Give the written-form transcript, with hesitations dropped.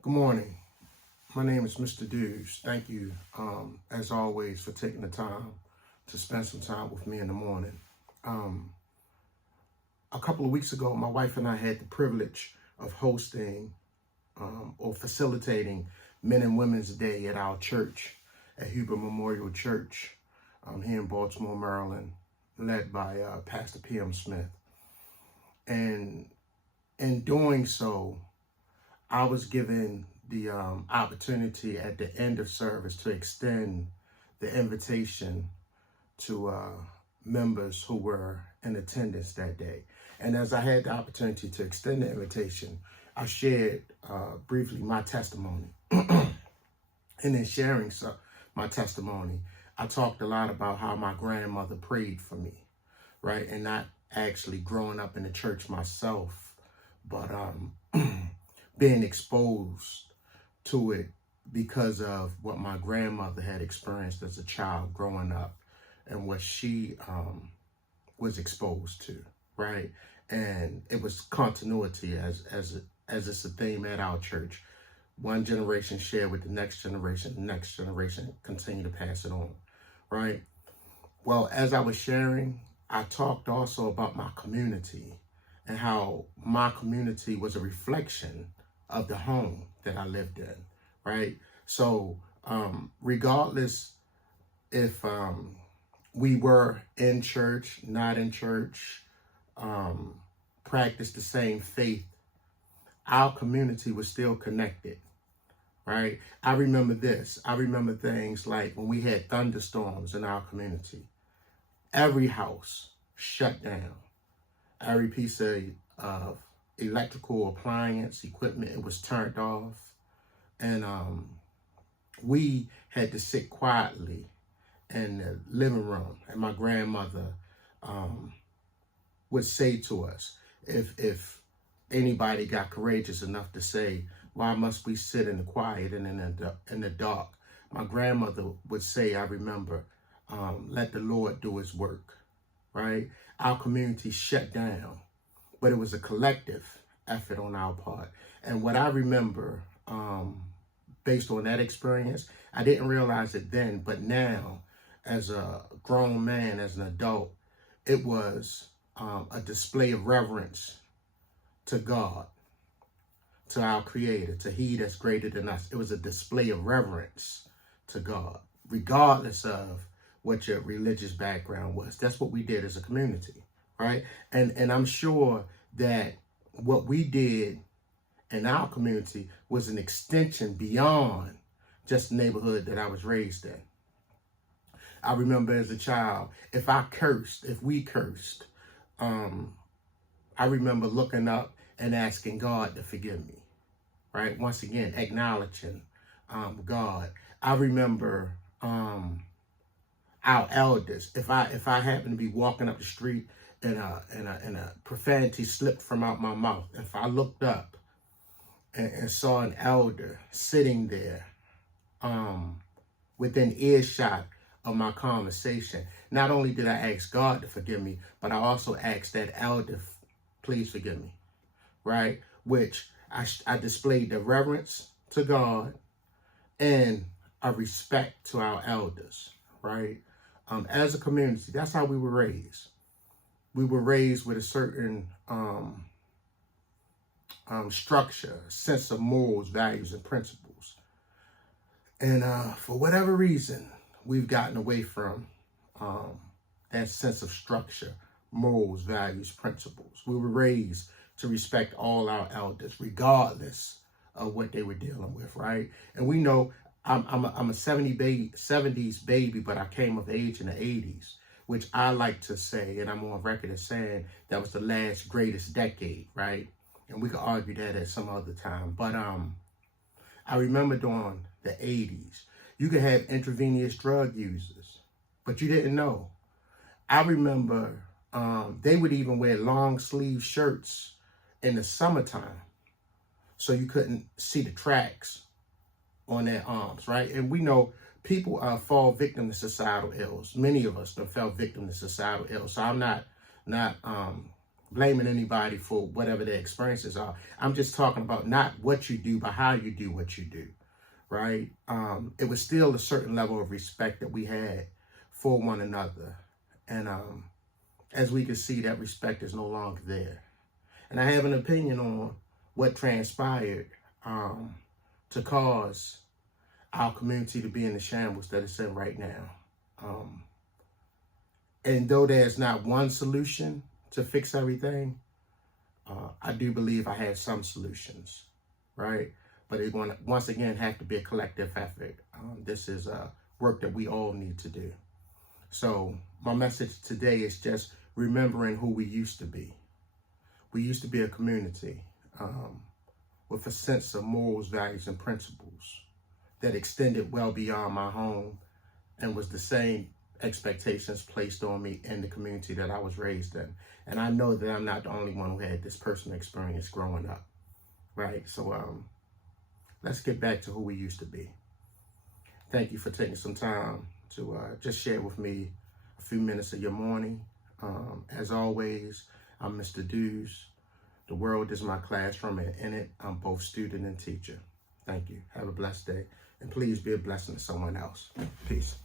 Good morning. My name is Mr. Dews. Thank you, as always, for taking the time to spend some time with me in the morning. Um, a couple of weeks ago, my wife and I had the privilege of hosting or facilitating Men and Women's Day at our church, at Huber Memorial Church, here in Baltimore, Maryland, led by Pastor P.M. Smith. And in doing so, I was given the opportunity at the end of service to extend the invitation to members who were in attendance that day. And as I had the opportunity to extend the invitation, I shared briefly my testimony. And in sharing my testimony, I talked a lot about how my grandmother prayed for me, right? And not actually growing up in the church myself, but being exposed to it because of what my grandmother had experienced as a child growing up and what she was exposed to, right? And it was continuity as it's a theme at our church. One generation shared with the next generation continue to pass it on, right? Well, as I was sharing, I talked also about my community and how my community was a reflection of the home that I lived in, right? So regardless if we were in church, not in church, practiced the same faith, our community was still connected, right? I remember this. I remember things like when we had thunderstorms in our community, every house shut down. Every piece of electrical appliance equipment, it was turned off. And we had to sit quietly in the living room. And my grandmother would say to us, if anybody got courageous enough to say, why must we sit in the quiet and in the dark? My grandmother would say, I remember, let the Lord do his work, right? Our community shut down, but it was a collective effort on our part. And what I remember, based on that experience, I didn't realize it then, but now, as a grown man, as an adult, it was a display of reverence to God, to our Creator, to He that's greater than us. It was a display of reverence to God, regardless of what your religious background was. That's what we did as a community, right? And I'm sure that what we did in our community was an extension beyond just the neighborhood that I was raised in. I remember as a child, if we cursed, I remember looking up and asking God to forgive me, right? Once again, acknowledging God. I remember our elders. If I happen to be walking up the street and a profanity slipped from out my mouth, if I looked up and saw an elder sitting there within earshot of my conversation, not only did I ask God to forgive me, but I also asked that elder, please forgive me, right? Which I displayed the reverence to God and a respect to our elders, right? As a community, that's how we were raised. We were raised with a certain structure, sense of morals, values, and principles. And for whatever reason, we've gotten away from that sense of structure, morals, values, principles. We were raised to respect all our elders, regardless of what they were dealing with, right? And we know I'm a 70s baby, but I came of age in the 80s, which I like to say, and I'm on record as saying that was the last greatest decade, right? And we could argue that at some other time. But I remember during the 80s, you could have intravenous drug users, but you didn't know. I remember they would even wear long sleeve shirts in the summertime so you couldn't see the tracks on their arms, right? And we know people fall victim to societal ills. Many of us have fell victim to societal ills. So I'm not blaming anybody for whatever their experiences are. I'm just talking about not what you do, but how you do what you do, right? It was still a certain level of respect that we had for one another. And as we can see, that respect is no longer there. And I have an opinion on what transpired to cause our community to be in the shambles that it's in right now. And though there's not one solution to fix everything, I do believe I have some solutions, right? But it's going to, once again, have to be a collective effort. This is work that we all need to do. So my message today is just remembering who we used to be. We used to be a community with a sense of morals, values, and principles that extended well beyond my home and was the same expectations placed on me in the community that I was raised in. And I know that I'm not the only one who had this personal experience growing up, right? So let's get back to who we used to be. Thank you for taking some time to just share with me a few minutes of your morning. As always, I'm Mr. Dews. The world is my classroom, and in it, I'm both student and teacher. Thank you. Have a blessed day. And please be a blessing to someone else. Peace.